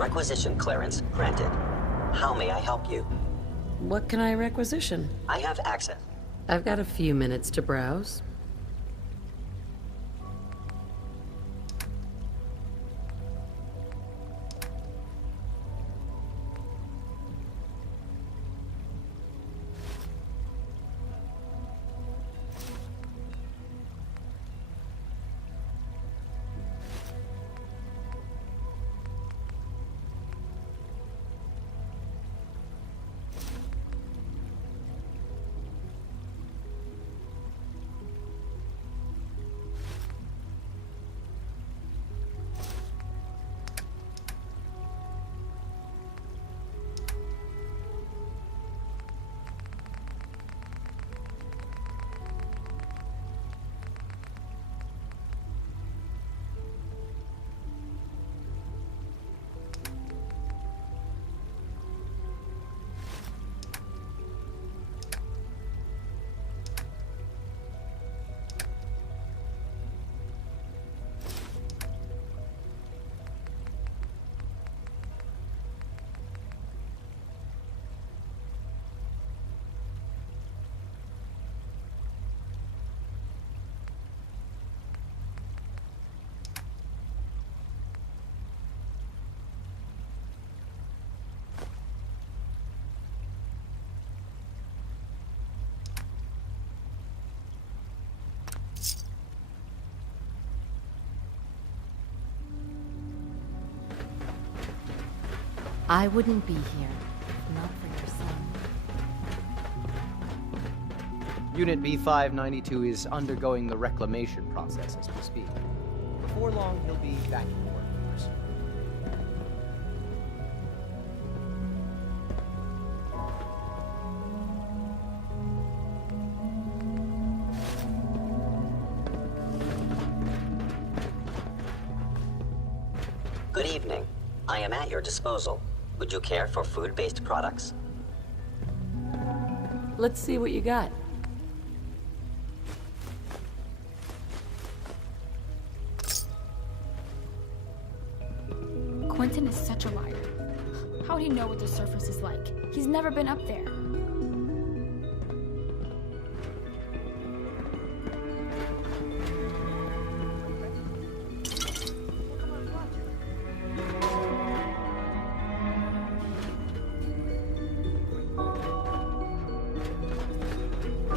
Requisition clearance granted. How may I help you? What can I requisition? I have access. I've got a few minutes to browse. I wouldn't be here if not for your son. Unit B592 is undergoing the reclamation process as we speak. Before long, he'll be back in the workforce. Good evening. I am at your disposal. Would you care for food-based products? Let's see what you got. Quentin is such a liar. How'd he know what the surface is like? He's never been up there.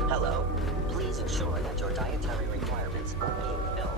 Hello. Please ensure that your dietary requirements are being filled.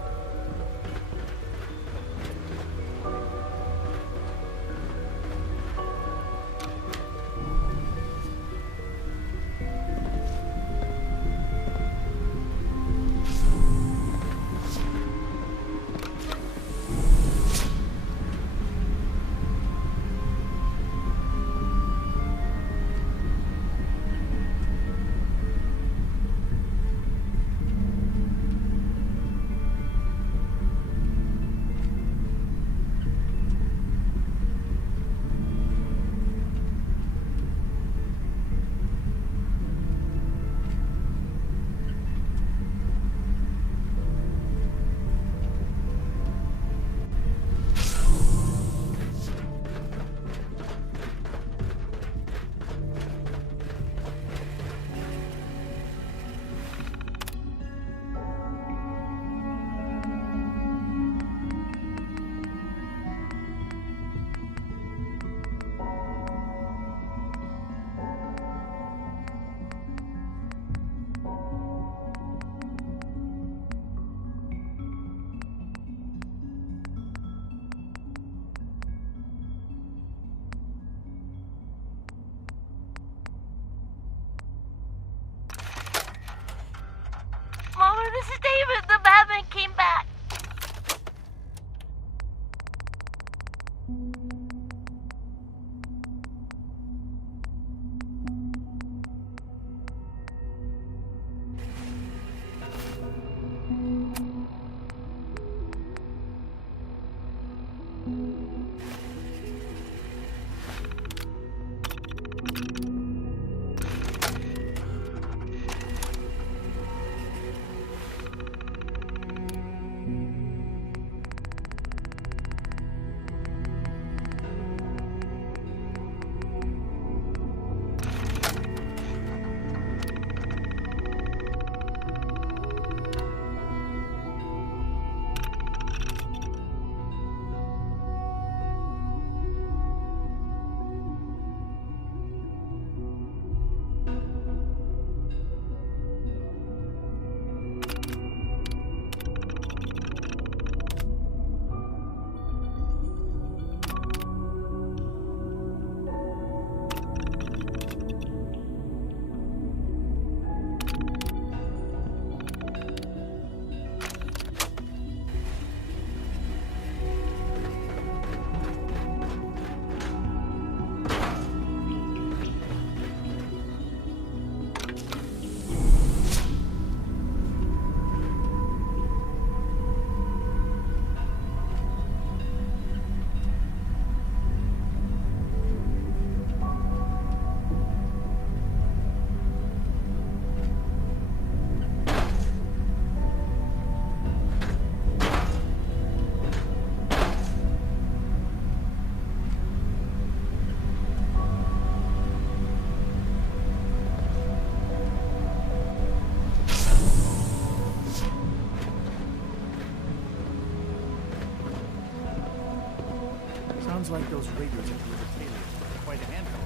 Sounds like those raiders into the Talia are quite a handful.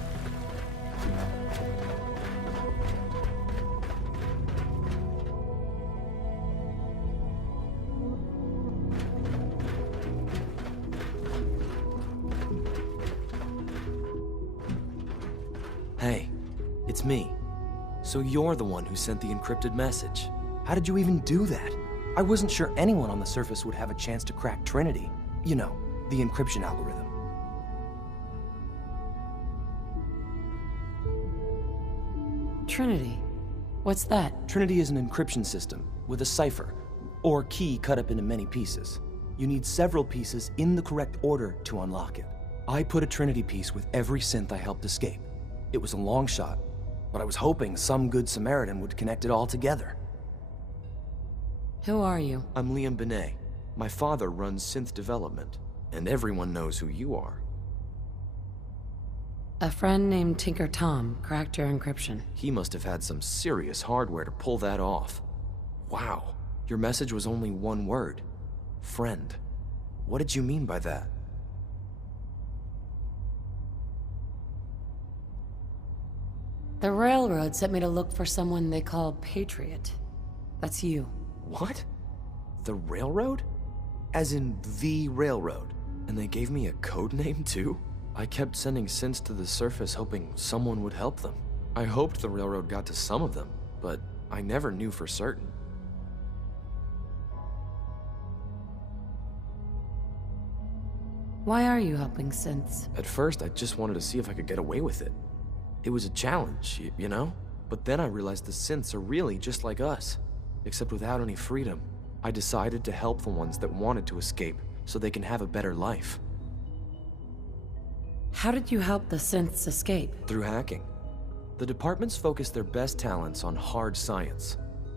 Hey, it's me. So you're the one who sent the encrypted message. How did you even do that? I wasn't sure anyone on the surface would have a chance to crack Trinity. You know, the encryption algorithm. Trinity. What's that? Trinity is an encryption system with a cipher, or key cut up into many pieces. You need several pieces in the correct order to unlock it. I put a Trinity piece with every synth I helped escape. It was a long shot, but I was hoping some good Samaritan would connect it all together. Who are you? I'm Liam Benet. My father runs synth development, and everyone knows who you are. A friend named Tinker Tom cracked your encryption. He must have had some serious hardware to pull that off. Wow, your message was only one word. Friend. What did you mean by that? The Railroad sent me to look for someone they call Patriot. That's you. What? The Railroad? As in the Railroad? And they gave me a code name too? I kept sending synths to the surface hoping someone would help them. I hoped the Railroad got to some of them, but I never knew for certain. Why are you helping synths? At first, I just wanted to see if I could get away with it. It was a challenge, you know? But then I realized the synths are really just like us, except without any freedom. I decided to help the ones that wanted to escape, so they can have a better life. How did you help the synths escape? Through hacking. The departments focus their best talents on hard science.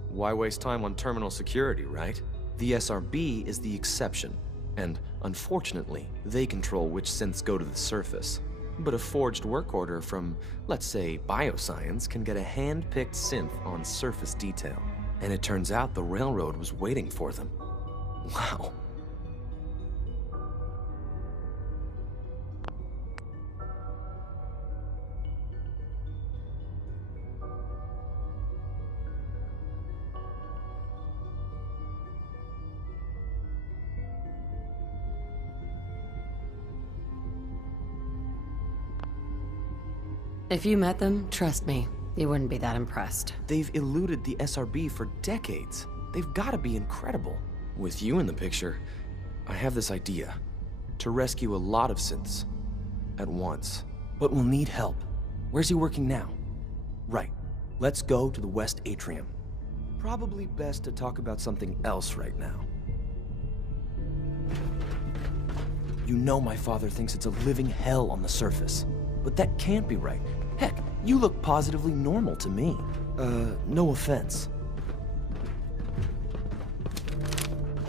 Why waste time on terminal security, right? The SRB is the exception, and unfortunately, they control which synths go to the surface. But a forged work order from, let's say, bioscience can get a hand-picked synth on surface detail. And it turns out the Railroad was waiting for them. Wow. If you met them, trust me, you wouldn't be that impressed. They've eluded the SRB for decades. They've got to be incredible. With you in the picture, I have this idea. To rescue a lot of synths. At once. But we'll need help. Where's he working now? Right. Let's go to the West Atrium. Probably best to talk about something else right now. You know my father thinks it's a living hell on the surface. But that can't be right. Heck, you look positively normal to me. No offense.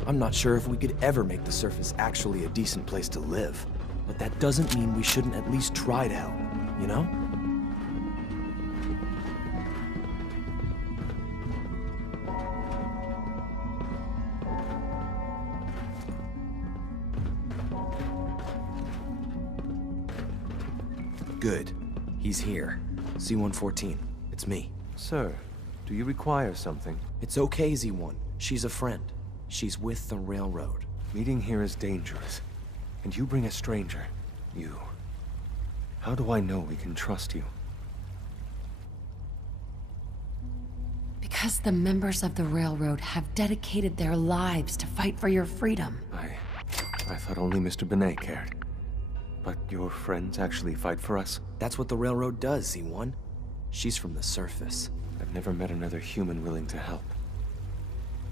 I'm not sure if we could ever make the surface actually a decent place to live. But that doesn't mean we shouldn't at least try to help, you know? Good. He's here. Z-114. It's me. Sir, do you require something? It's okay, Z1. She's a friend. She's with the Railroad. Meeting here is dangerous. And you bring a stranger. You. How do I know we can trust you? Because the members of the Railroad have dedicated their lives to fight for your freedom. I thought only Mr. Benet cared. But your friends actually fight for us? That's what the Railroad does, Z1. She's from the surface. I've never met another human willing to help.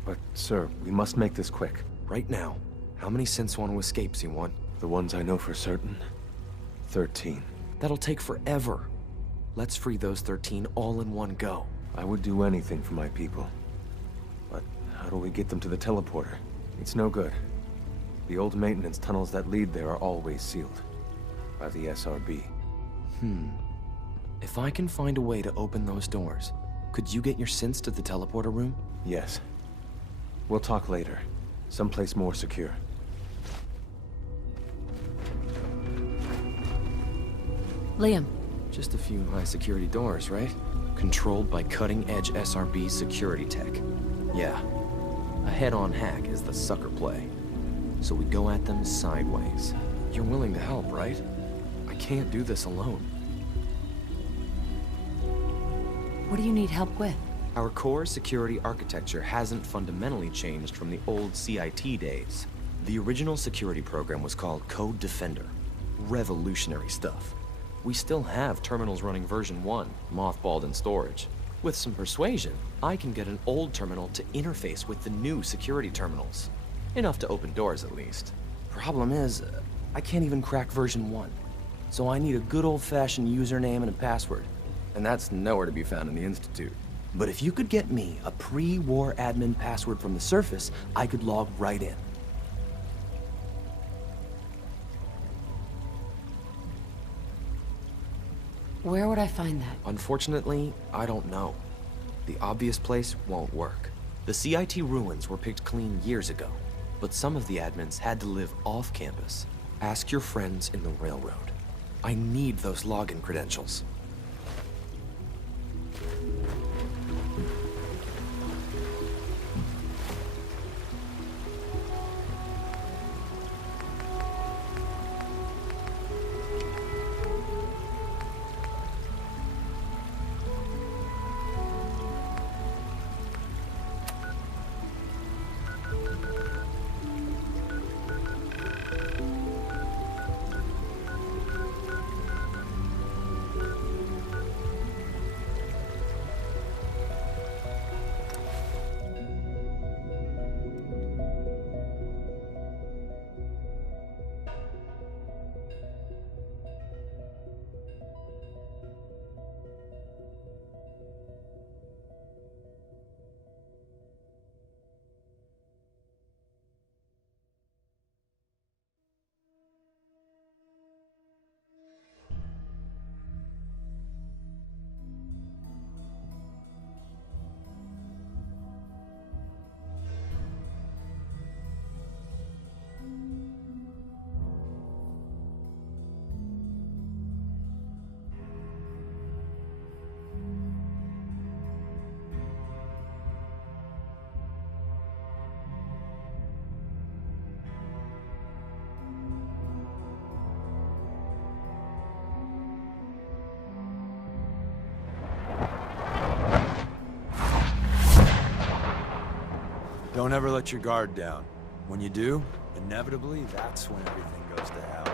But, sir, we must make this quick. Right now, how many synths want to escape, Z1? The ones I know for certain? 13. That'll take forever. Let's free those 13 all in one go. I would do anything for my people. But how do we get them to the teleporter? It's no good. The old maintenance tunnels that lead there are always sealed. By the SRB. If I can find a way to open those doors, could you get your synths to the teleporter room? Yes. We'll talk later. Someplace more secure. Liam, Just a few high-security doors, right? Controlled by cutting-edge SRB security tech. Yeah. A head-on hack is the sucker play. So we go at them sideways. You're willing to help, right? I can't do this alone. what do you need help with? Our core security architecture hasn't fundamentally changed from the old CIT days. The original security program was called Code Defender. Revolutionary stuff. We still have terminals running version 1, mothballed in storage. With some persuasion, I can get an old terminal to interface with the new security terminals. Enough to open doors, at least. Problem is, I can't even crack version 1. So I need a good old-fashioned username and a password. And that's nowhere to be found in the Institute. But if you could get me a pre-war admin password from the surface, I could log right in. Where would I find that? Unfortunately, I don't know. The obvious place won't work. The CIT ruins were picked clean years ago, but some of the admins had to live off campus. Ask your friends in the railroad. I need those login credentials. Don't ever let your guard down. When you do, inevitably, that's when everything goes to hell.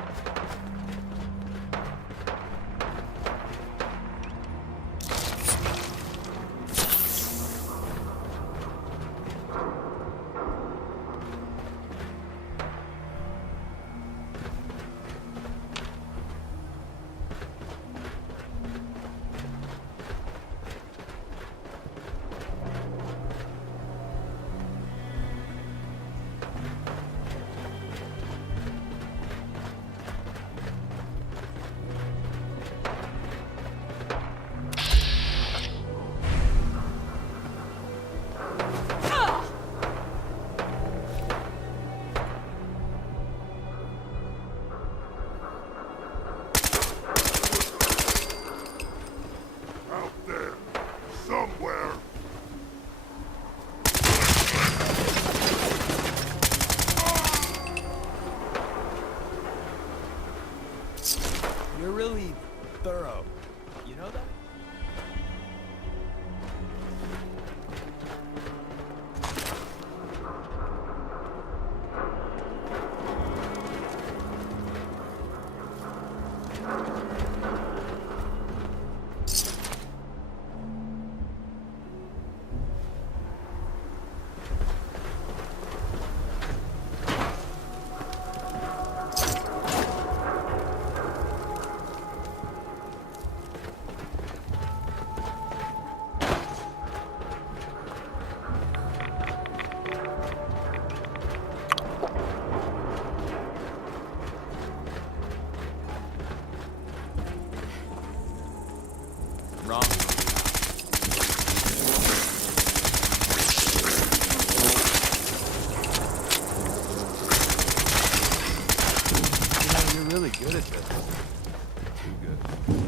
You're really thorough. You know that? Wrong. You're really good at this. Too good.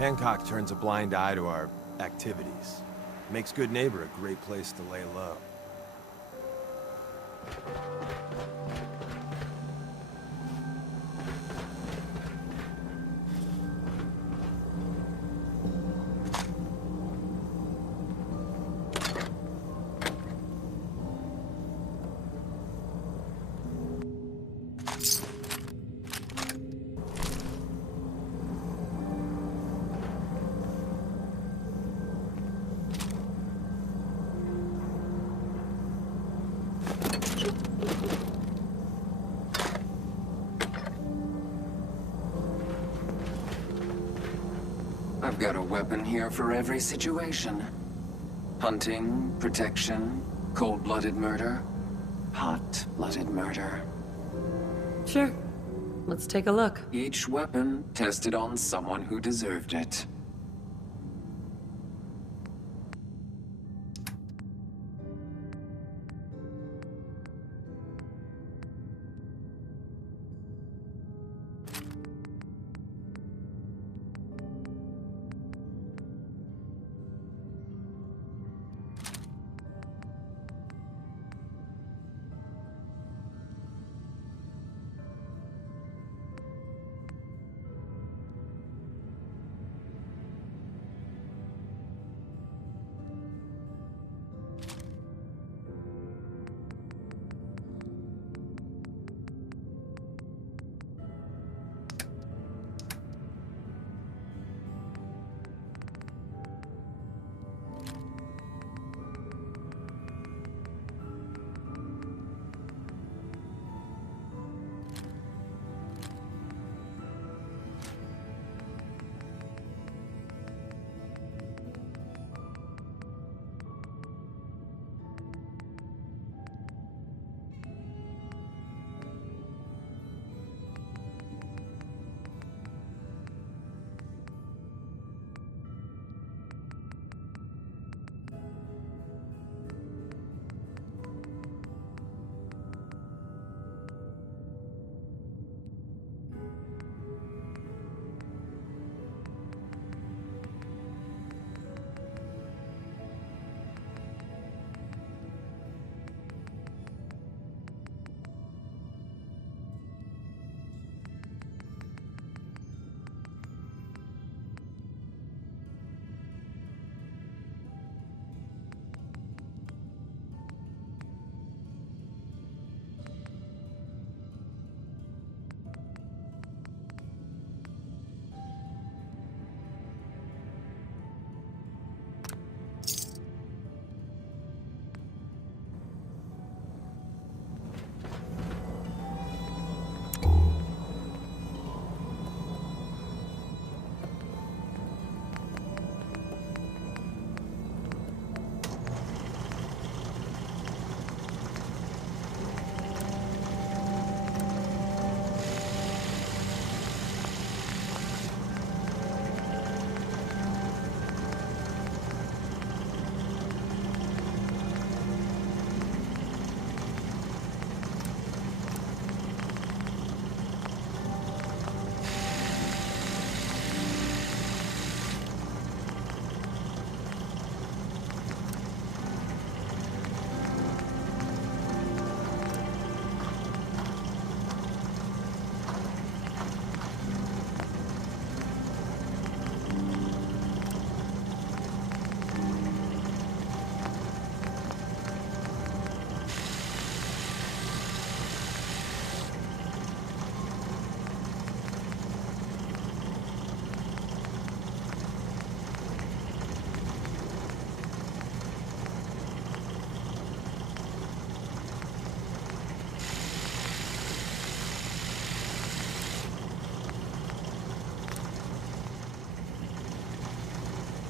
Hancock turns a blind eye to our activities. Makes Good Neighbor a great place to lay low. I've got a weapon here for every situation. Hunting, protection, cold-blooded murder, hot-blooded murder. Sure. Let's take a look. Each weapon tested on someone who deserved it.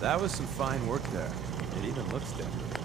That was some fine work there. It even looks different.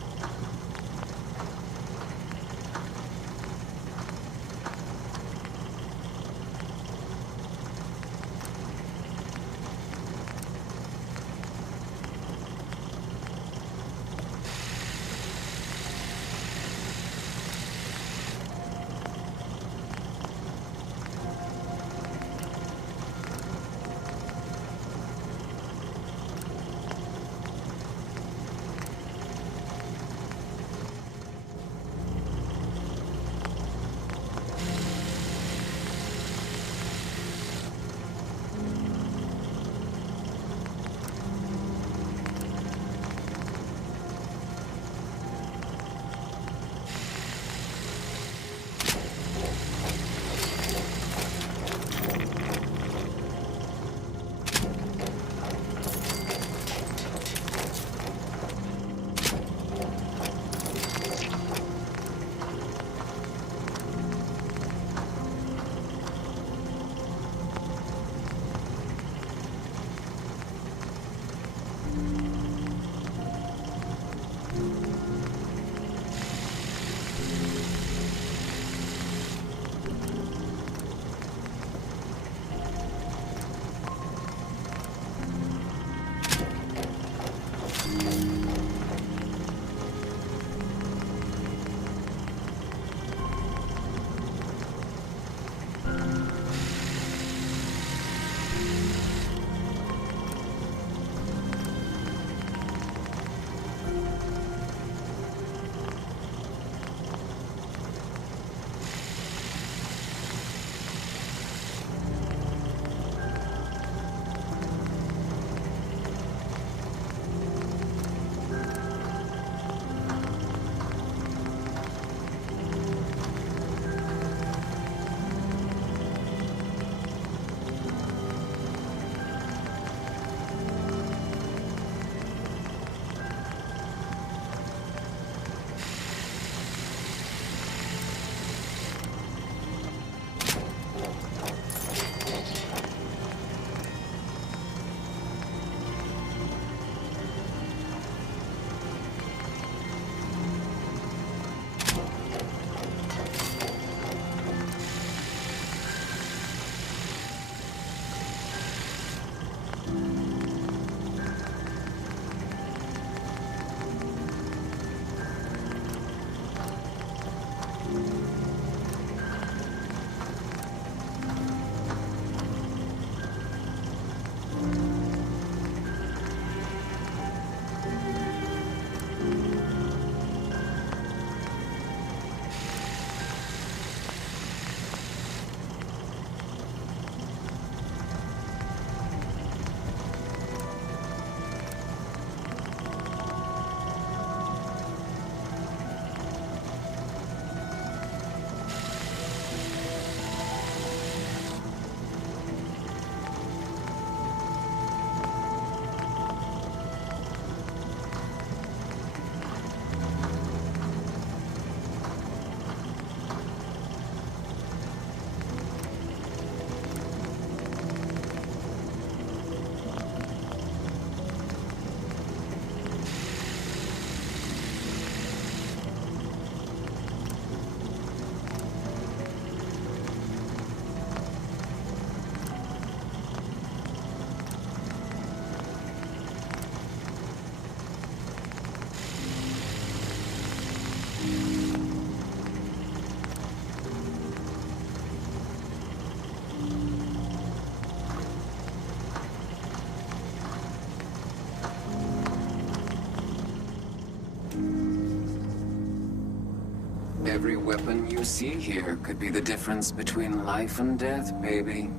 Every weapon you see here could be the difference between life and death, baby.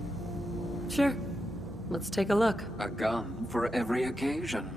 Sure. Let's take a look. A gun for every occasion.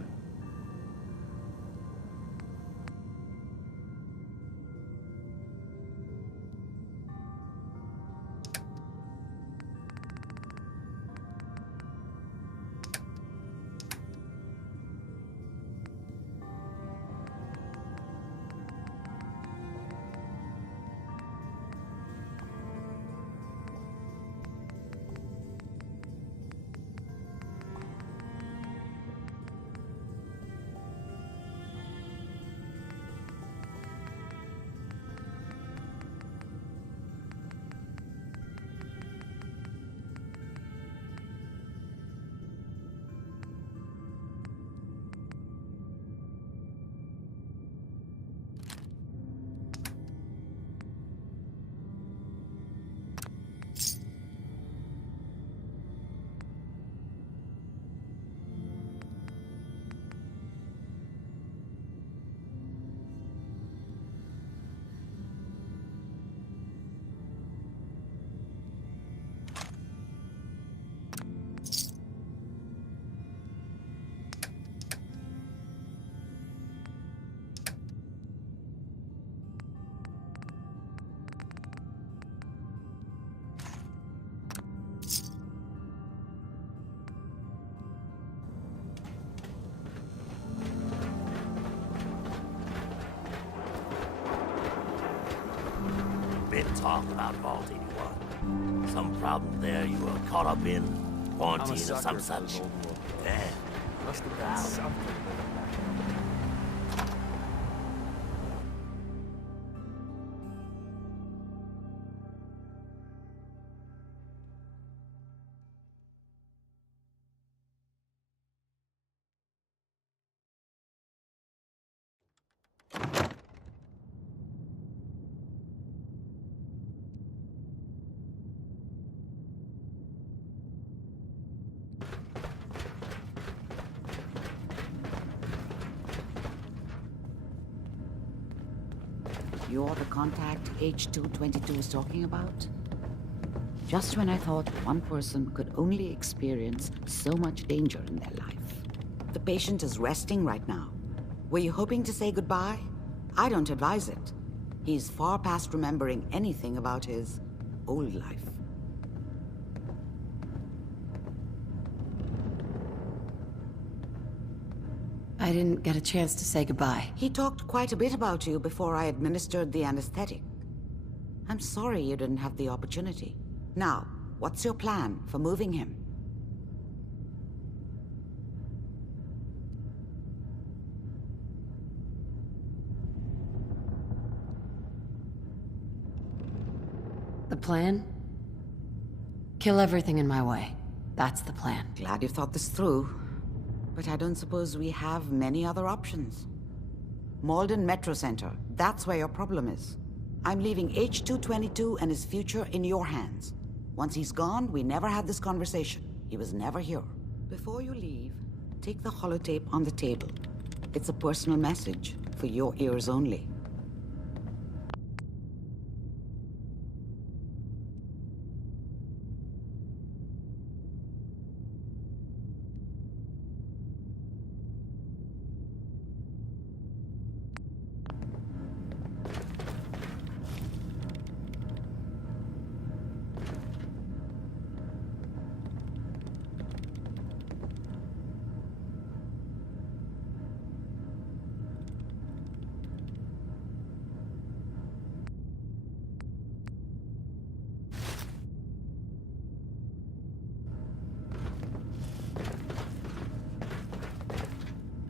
Been talking about Vault 81. Some problem there you were caught up in? Quarantine or some such? Damn. Must have been something. You're the contact H222 is talking about? Just when I thought one person could only experience so much danger in their life. The patient is resting right now. Were you hoping to say goodbye? I don't advise it. He's far past remembering anything about his old life. I didn't get a chance to say goodbye. He talked quite a bit about you before I administered the anesthetic. I'm sorry you didn't have the opportunity. Now, what's your plan for moving him? The plan? Kill everything in my way. That's the plan. Glad you thought this through. But I don't suppose we have many other options. Malden Metro Center, that's where your problem is. I'm leaving H222 and his future in your hands. Once he's gone, we never had this conversation. He was never here. Before you leave, take the holotape on the table. It's a personal message for your ears only.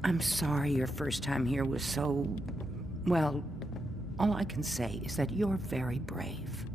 I'm sorry your first time here was so... well, all I can say is that you're very brave.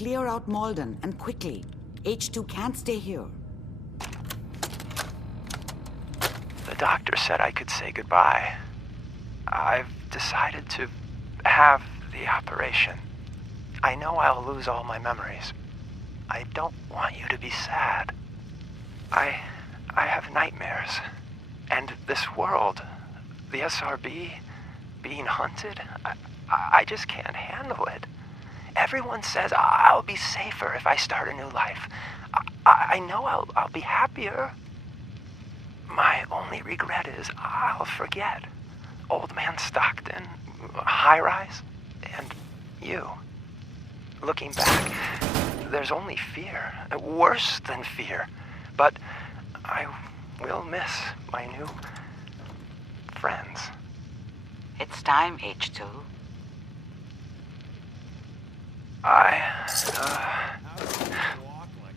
Clear out Malden, and quickly. H2 can't stay here. The doctor said I could say goodbye. I've decided to have the operation. I know I'll lose all my memories. I don't want you to be sad. I have nightmares. And this world, the SRB, being hunted, I just can't handle it. Everyone says I'll be safer if I start a new life. I know I'll be happier. My only regret is I'll forget. Old Man Stockton, High Rise, and you. Looking back, there's only fear. Worse than fear. But I will miss my new friends. It's time, H2.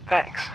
Thanks.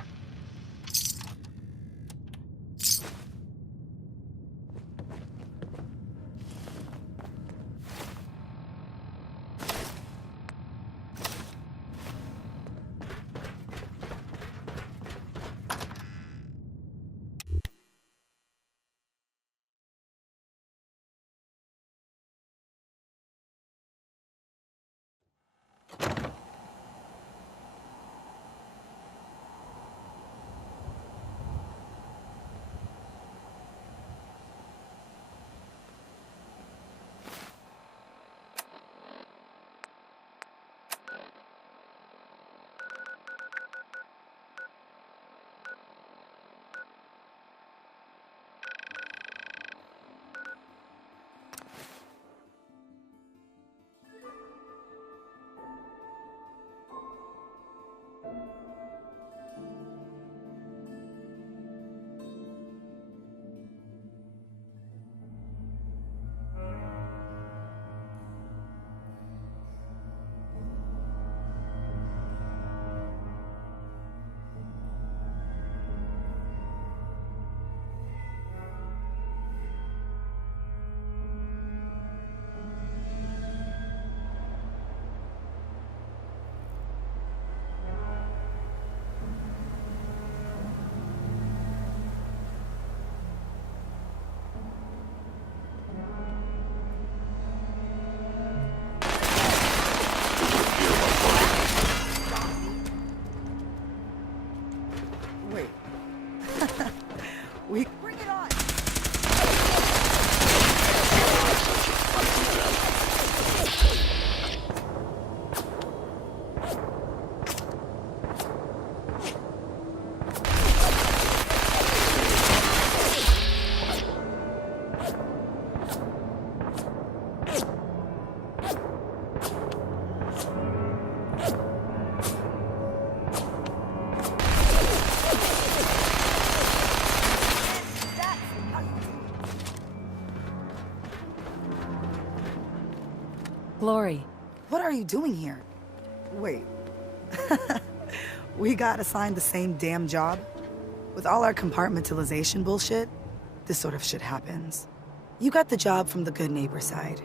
Glory. What are you doing here? Wait. We got assigned the same damn job? With all our compartmentalization bullshit, this sort of shit happens. You got the job from the good neighbor side.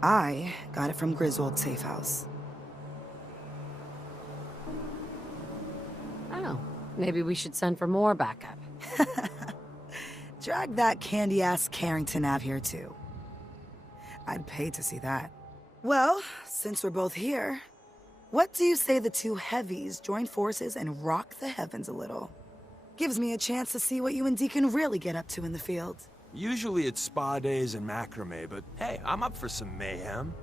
I got it from Griswold's safe house. Oh, maybe we should send for more backup. Drag that candy-ass Carrington Ave here, too. I'd pay to see that. Well, since we're both here, what do you say the two heavies join forces and rock the heavens a little? Gives me a chance to see what you and Deacon really get up to in the field. Usually it's spa days and macrame, but hey, I'm up for some mayhem.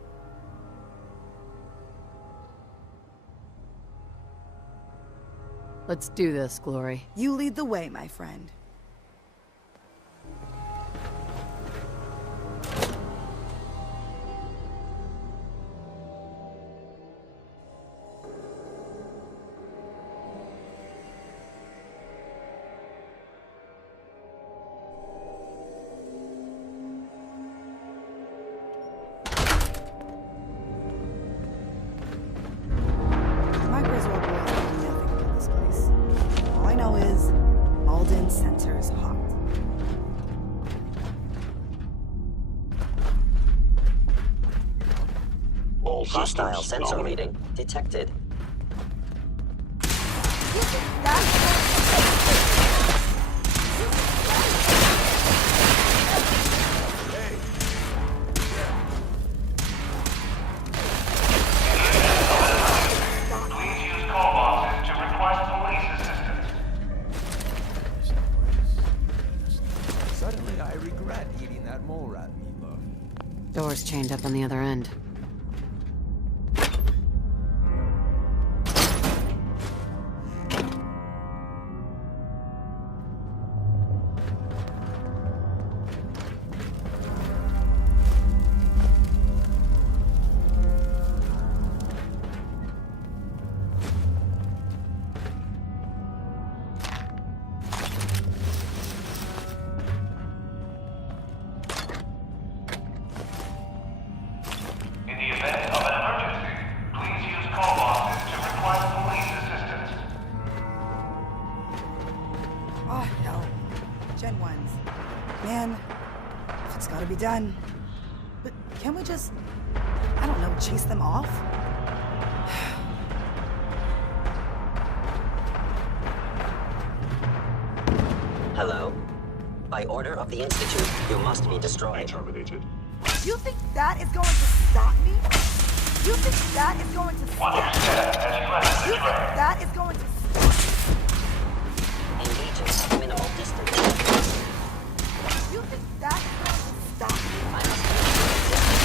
Let's do this, Glory. You lead the way, my friend. Hostile sensor reading detected. Suddenly, I regret eating that mole rat meatloaf. Door's chained up on the other end. Oh, hell. Gen 1s. Man, if it's gotta be done. But can we just, I don't know, chase them off? Hello? By order of the Institute, you must be destroyed. Terminated. You think that is going to stop me? You think that is going to stop me? You think that is going to stop me? Engaging at minimal distance. You think that is going to stop me?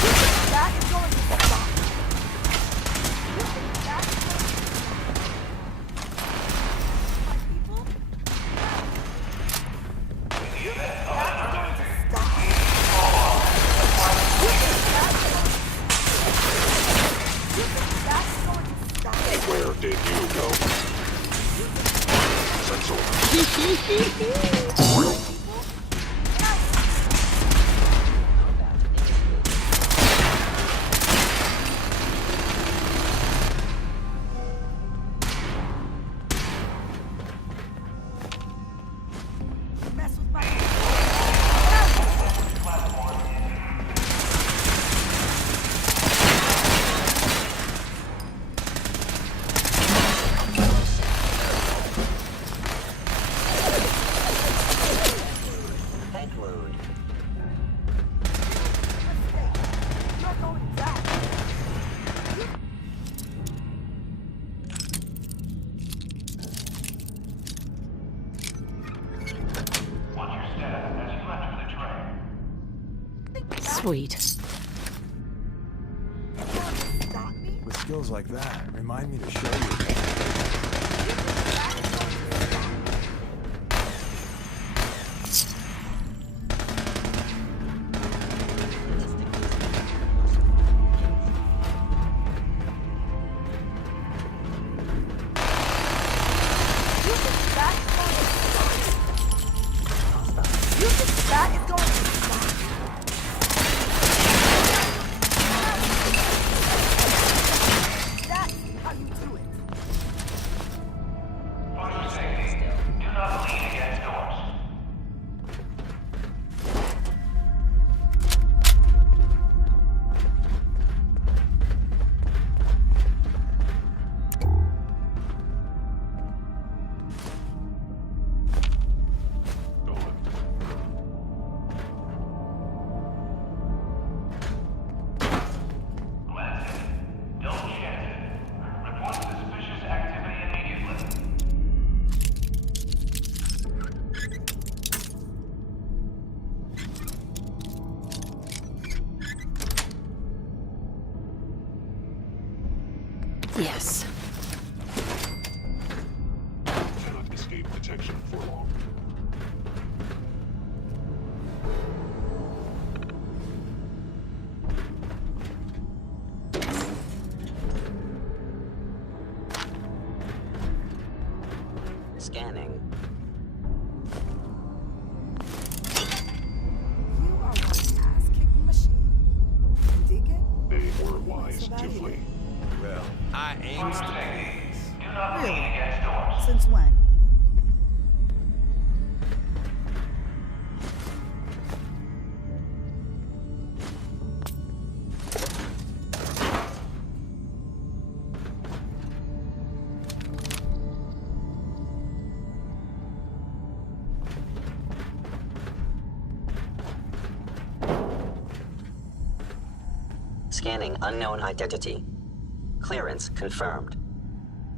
You think that is going to stop me? You think that is going to my people? You think that is going to stop me? You think that is going to You think that's going to stop me? Where did you go? Mess with my Head wound. You're going to die. Sweet. With skills like that, remind me to show you. You think that is going to stop? That's how you do it. Do not lean against doors. Yes. Cannot escape detection for long. Scanning. You are one ass-kicking machine. And Deacon? They were wise to flee. Well, I aims to please. Really? Since when? Scanning unknown identity. Clearance confirmed.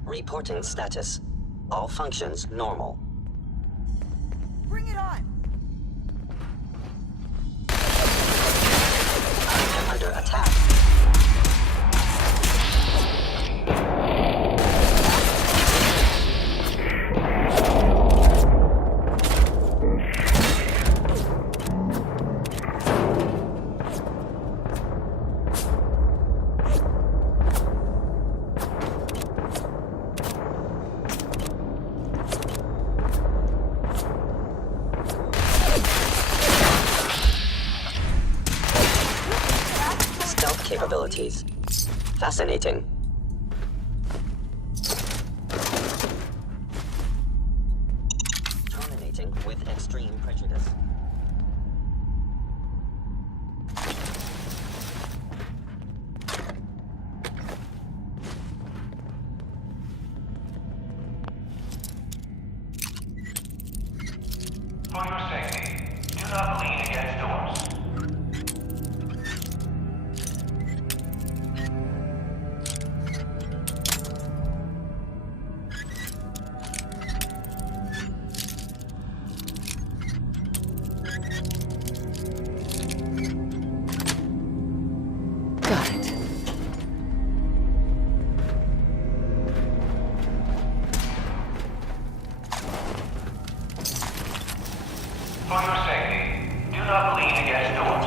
Reporting status. All functions normal. Bring it on! I am under attack. Capabilities. Fascinating. Terminating with extreme prejudice. For your safety, do not lean against doors. For your safety, do not lean against doors.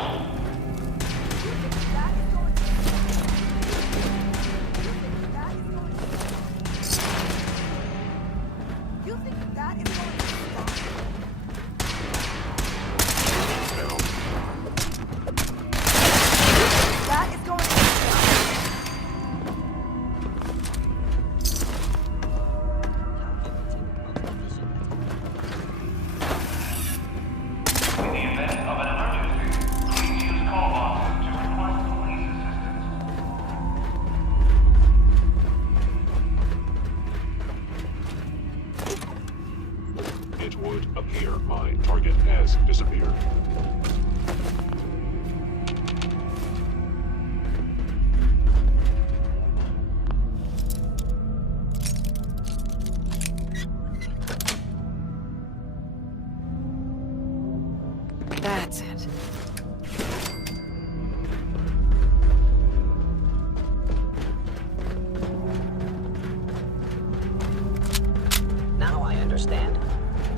You think that is going to stop? That is going to stop. In the event of an emergency, please use call boxes to request police assistance. It would appear my target has disappeared. That's it. Now I understand.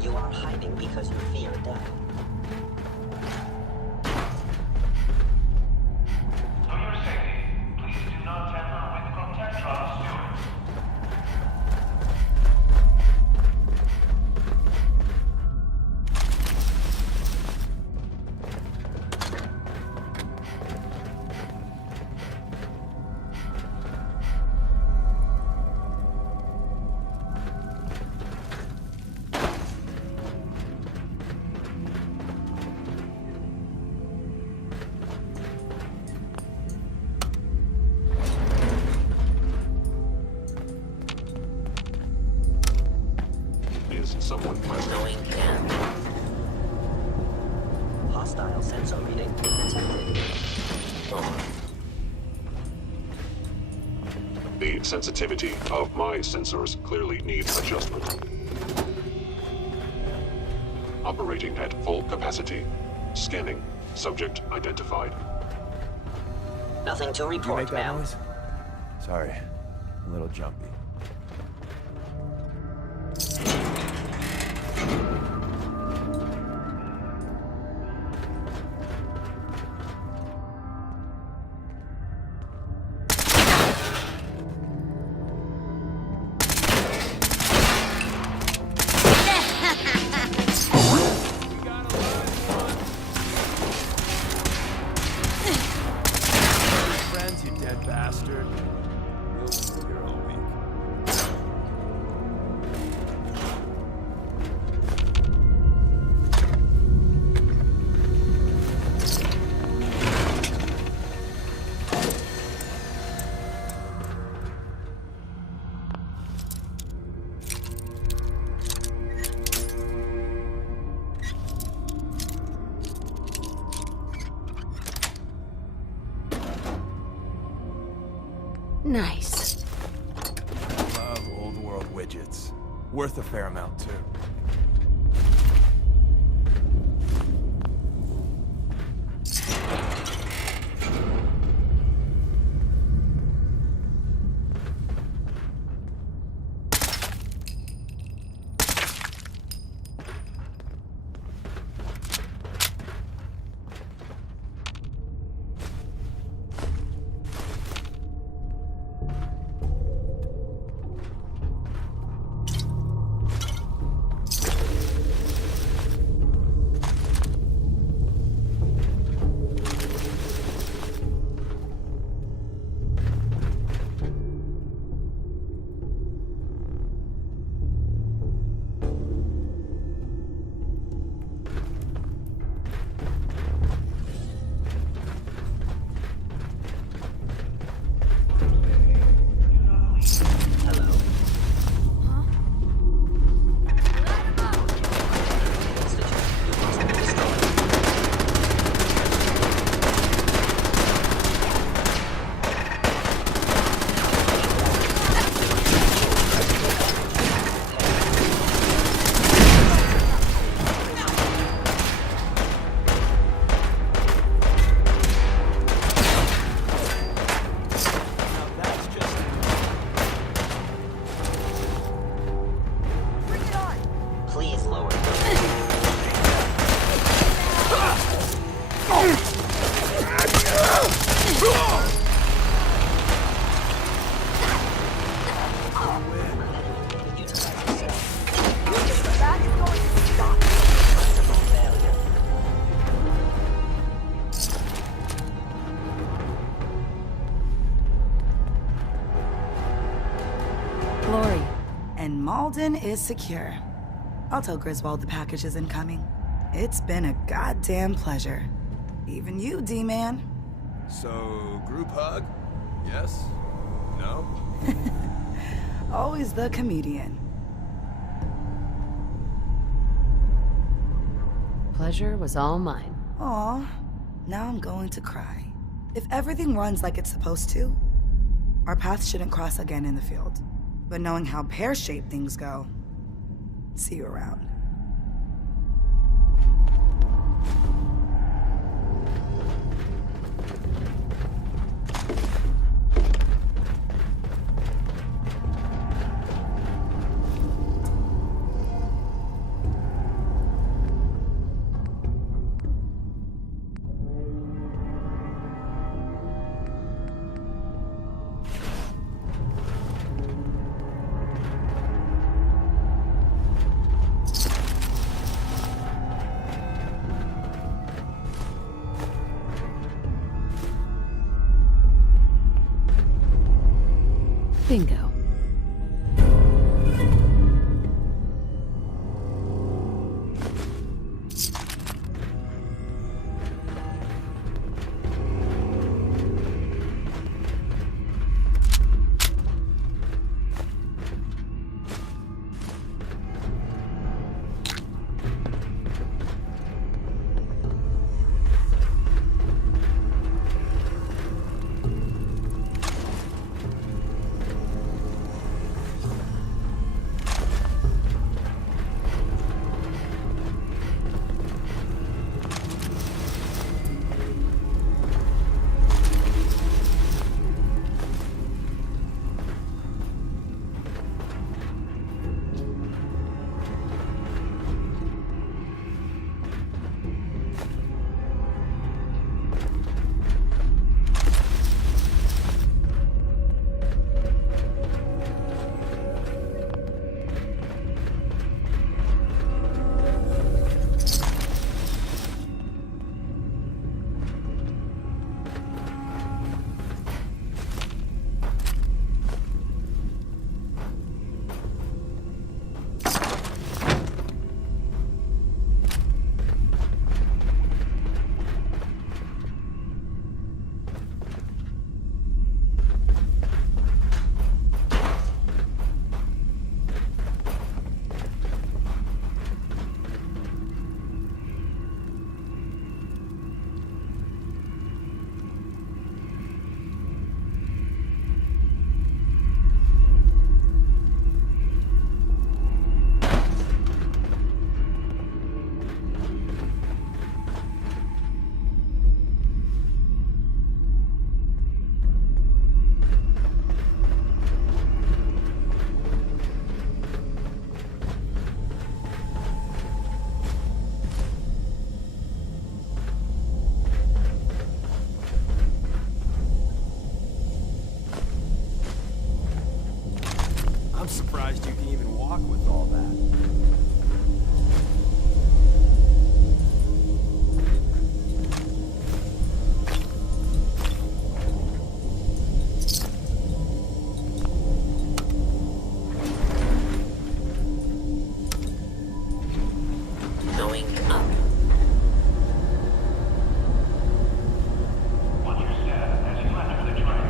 You are hiding because you fear death. For your safety, please do not tamper with Protectron stewards. Is someone present? Knowing can. Hostile sensor reading detected. The sensitivity of my sensors clearly needs adjustment. Operating at full capacity. Scanning. Subject identified. Nothing to Did you report, make that ma'am. noise? Sorry, a little jumpy. Friends, you dead bastard. You'll figure all week. Nice. Love old world widgets. Worth a fair amount, too. Please lower. Glory. And Malden is secure. I'll tell Griswold the package is incoming. It's been a goddamn pleasure. Even you, D-Man. So, group hug? Yes? No? Always the comedian. Pleasure was all mine. Aw, now I'm going to cry. If everything runs like it's supposed to, our paths shouldn't cross again in the field. But knowing how pear-shaped things go, see you around. Bingo. surprised you can even walk with all that. Going up. Watch your step as you enter the train.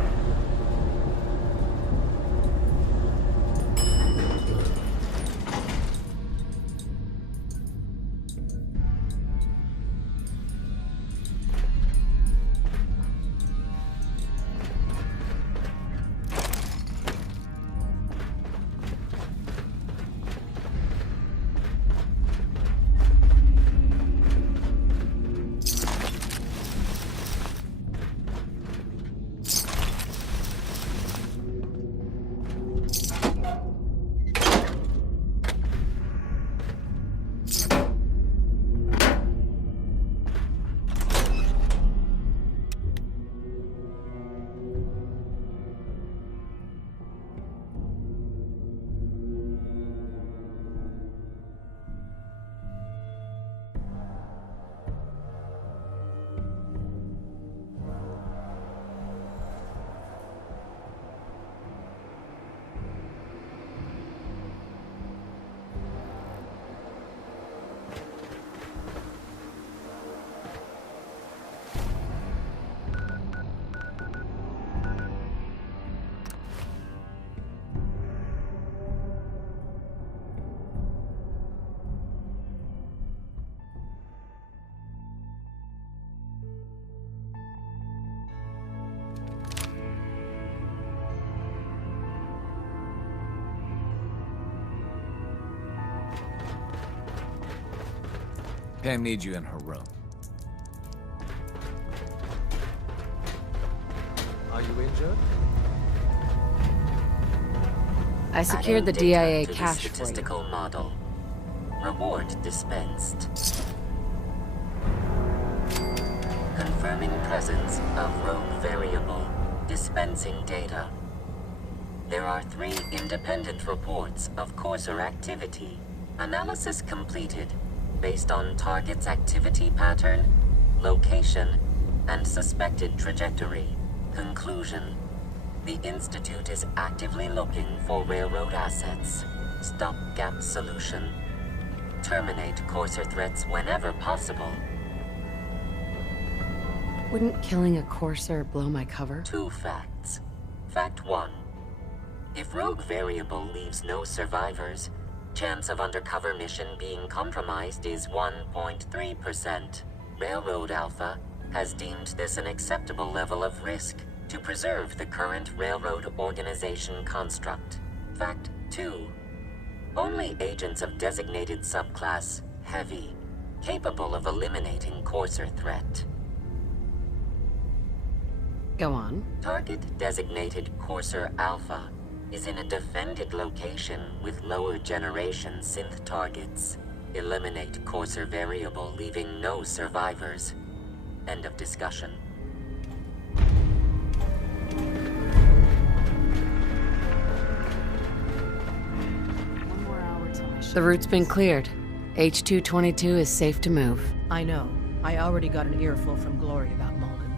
Pam needs you in her room. Are you injured? I secured the DIA to cache the for you. statistical model. Reward dispensed. Confirming presence of rogue variable. Dispensing data. There are 3 independent reports of Courser activity. Analysis completed based on target's activity pattern, location, and suspected trajectory. Conclusion. The Institute is actively looking for railroad assets. Stopgap solution. Terminate Courser threats whenever possible. Wouldn't killing a Courser blow my cover? 2 facts. Fact 1. If Rogue Variable leaves no survivors, chance of undercover mission being compromised is 1.3%. Railroad Alpha has deemed this an acceptable level of risk to preserve the current railroad organization construct. Fact 2. Only agents of designated subclass Heavy, capable of eliminating Courser threat. Go on. Target designated Courser Alpha is in a defended location with lower generation synth targets. Eliminate Courser Variable, leaving no survivors. End of discussion. The route's been cleared. H222 is safe to move. I know. I already got an earful from Glory about Malden.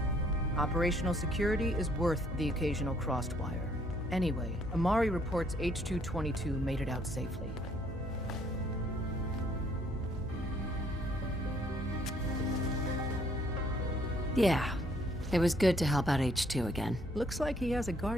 Operational security is worth the occasional crossed wire. Anyway, Amari reports H222 made it out safely. Yeah, it was good to help out H2 again. Looks like he has a guard.